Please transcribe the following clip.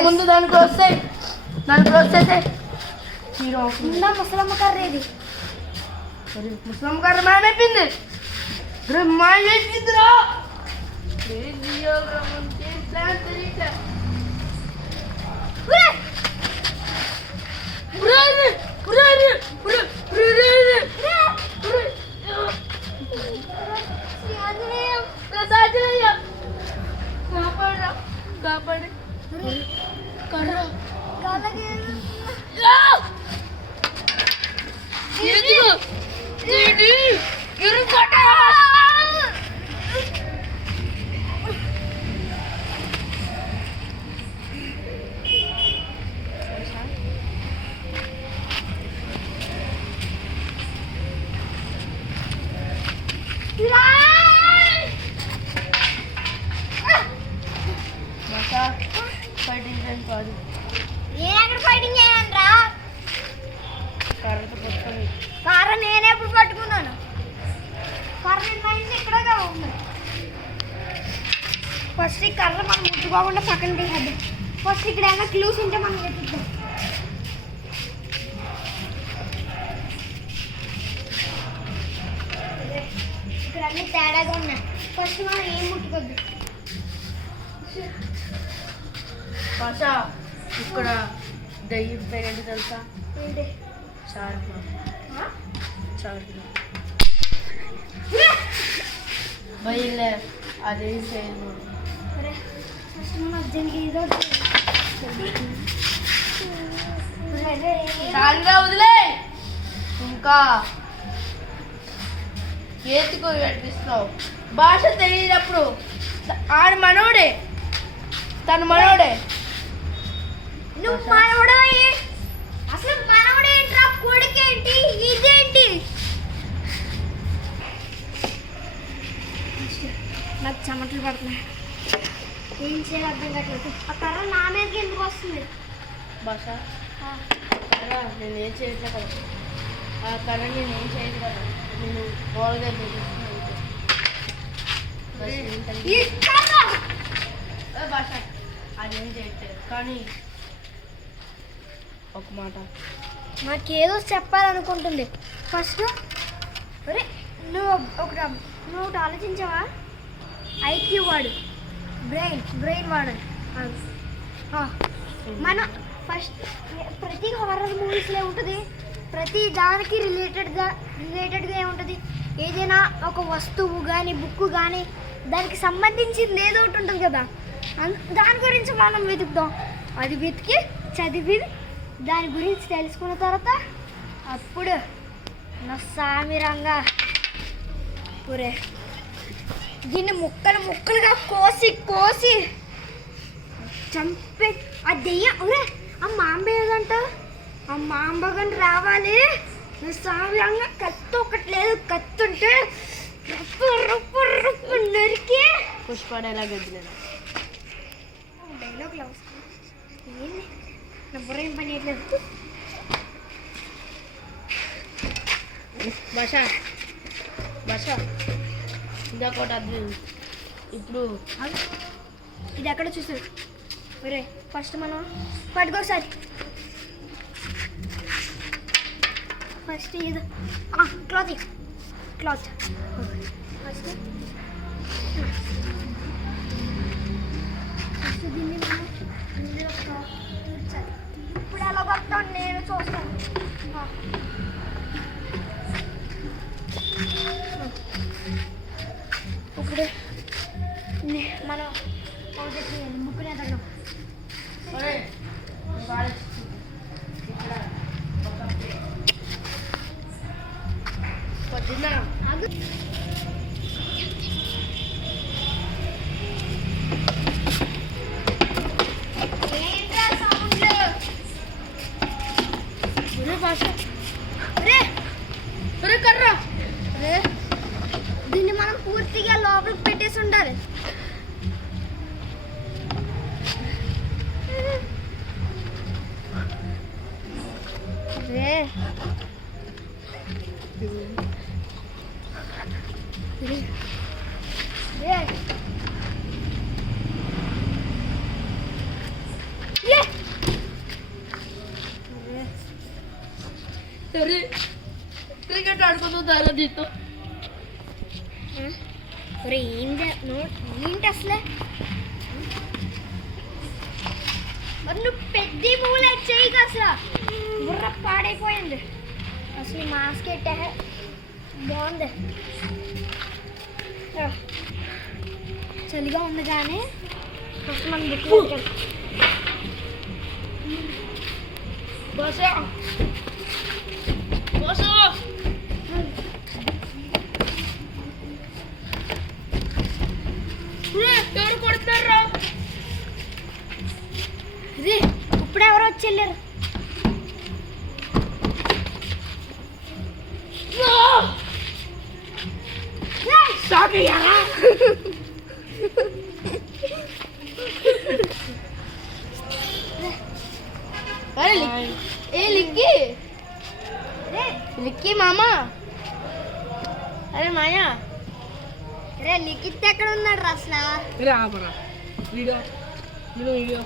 ముందు దానికి వస్తాయి ముసలమ్మ కర్ర ఇది ముసలమ్మ కర్ర మాయమైపోయింది మాయమైపోయిందిరా కాపాడు కర్ర ఫైటింగ్ టైం కాదు నేను ఎక్కడ ఫైటింగ్ చేయను రా కర్రతో పట్టుకొని కర్ర నేనే ఎప్పుడు పట్టుకున్నాను కర్ర ఇక్కడ ఉంది ఫస్ట్ ఈ కర్ర మనం ముట్టుకోకుండా పక్కన తీసేద్దాం ఫస్ట్ ఇక్కడ ఏమైనా క్లూస్ ఉంటే మనం వెతుకుతాం ఇక్కడ అన్ని తేడాగా ఉన్నాయి ఫస్ట్ మనం ఏం ముట్టుకోద్దు భాష ఇక్కడ దయ్యం పేరేంటి తెలుసా ఏంటి చార్మి బయలే అదే చేయను అరే ఫస్ట్ మనం అర్జెంట్గా ఏదో చాలుగా వదిలే ఇంకా ఏతుకు నడిపిస్తున్నావు భాష తెలియనప్పుడు ఆడు మనోడే తను మనోడే నువ్వు మనోడే అసలు మనోడేంట్రా కొడుకేంటి ఇదేంటి నాకు చెమటలు పడుతున్నాయి ఏం చేయాలి అర్థం కావట్లేదు ఆ కర్ర నా మీదకి ఎందుకు వస్తుంది భాష నేను ఏం చేయట్లే కదా ఆ కర్ర నేను ఏం చేయదు కదా నేను మామూలుగా భాష అదేం చేయట్లేదు కానీ ఒక మాట నాకేదో చెప్పాలనుకుంటుంది ఫస్ట్ అరే నువ్వు ఒకటి ఆలోచించావా ఐక్యూ వాడు బ్రెయిన్ వాడు మన ఫస్ట్ ప్రతి హారర్ మూవీస్లో ఉంటుంది ప్రతి దానికి రిలేటెడ్గా ఏముంటుంది ఏదైనా ఒక వస్తువు కానీ బుక్ కానీ దానికి సంబంధించింది ఏదో ఒకటి ఉంటుంది కదా దాని గురించి మనం వెతుకుతాం అది వెతికి చదివి దాని గురించి తెలుసుకున్న తర్వాత అప్పుడు నా సామిరంగా పురే దీన్ని ముక్కలుగా కోసి చంపే ఆ దెయ్యం ఒరే ఆ మాంబ ఏదంట ఆ మాంబ కానీ రావాలి నా సామిరంగా కత్తి ఒకటి లేదు కత్తి ఉంటే నరికి పుష్పడేలా గదిలేదు డైలాగ్ లవ్స్ ఏంది నా బుర్ర ఏం పని చేయట్లేదు భాష ఇదొకటి అర్థం ఇప్పుడు ఇది ఎక్కడ చూసారు ఒరే ఫస్ట్ మనం పట్టుకోసారి ఫస్ట్ ఇది క్లాత్ ఫస్ట్ దీన్ని మనం ఇప్పుడు ఎలా కొడతాను నేను చూస్తాను ఇప్పుడు మనం ముక్కునే తగ్గం పొద్దున్న దీన్ని మనం పూర్తిగా లోపలికి పెట్టేసి ఉండాలి ఆడుకుంటుందా నీతో? ఏంటి అసలే మరి నువ్వు పెద్ద మూలే చెయ్యి అసలు బుర్ర పాడైపోయింది అసలు మాస్క్ ఎట్టే బాగుంది చలిగా ఉంది కానీ ఫస్ట్ మనం బుక్ బస్ బస్ ఎవరు కొడుతున్నారా? ఇది ఇప్పుడు ఎవరు వచ్చి వెళ్ళారు ఏ లిక్కి లిక్కి మామా అరే మాయా రే లిఖిత్ ఎక్కడ ఉన్నాడు రా అసలు వీడియో వీడియో